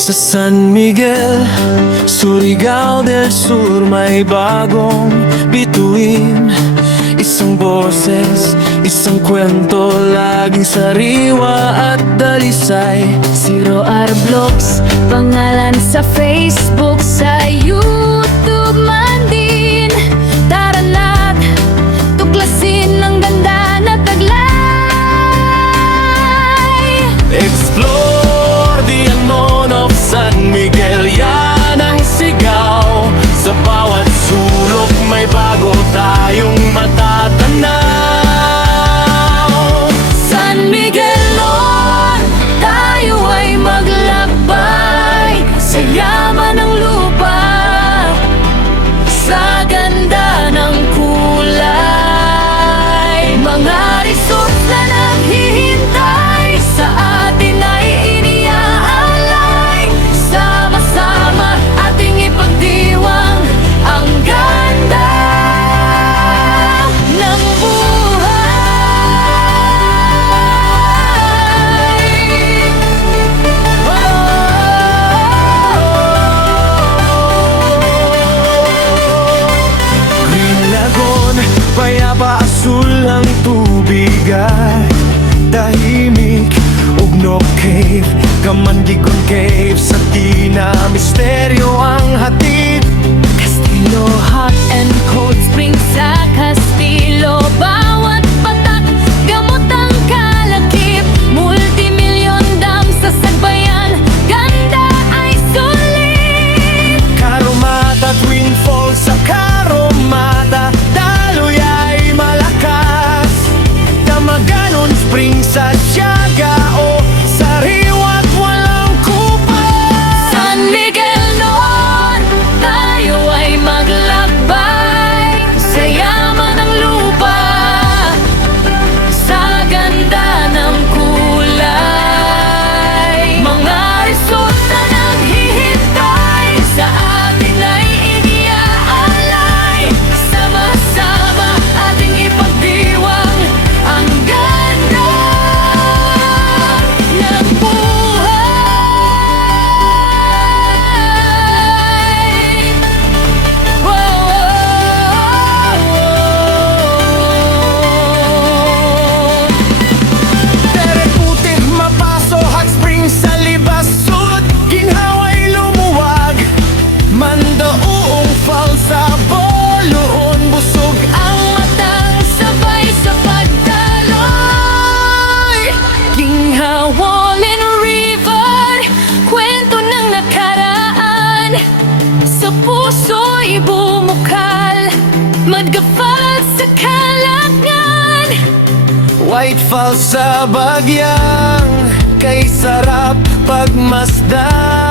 Sa San Miguel, Surigao del Sur, may bagong bituin. Isang boses, isang kwento, laging sariwa at dalisay. Zero Arblogs, pangalan sa Facebook, sa YouTube man din. Tara na't tuklasin ang ganda na taglay. Explore the unknown of San Miguel, yan ang sigaw. Sa bawat sulok may bago tayong matatanaw. San Miguel noon, tayo ay maglakbay sa yaman ng lupa, sa ganda ng kulay. Mga resort na naghihintay sa atin ay iniaalay. Sama-sama ating ipagdiwang ang ganda ng buhay. Green Lagoon, payapa asul ang tubig at tahimik. Ugnog Cave, Kamandigon Cave, sa Tina misteryo ang hatid. Castillo, hot and cold spring sa Castillo. Bawat patak, gamot ang kalakip. Multimilyon dam sa Sagbayan, ganda ay sulit. Caromata, Twin Falls sa Caromata, daloy ay malakas. Damaganon Spring sa Siagao, sariwa't walang kupas. San Miguel noon, tayo ay maglakbay sa yaman ng lupa, sa ganda ng kulay. Mga resort na naghihintay sa atin ay iniaalay. Sama-sama ating ipagdiwang ang ganda ng buhay. Tere Puti, Mapaso, Hot Springs sa Libasud, ginhaway lumuwag. Mandauong Falls sa Boloon, busog ang Matang sabay sa pagdaloy. Ginghawolin River, kwento ng nakaraan. Sa puso'y bumukal, Madgafal sa Kalangan. White Falls sa Bagyang, kay sarap pagmasdan.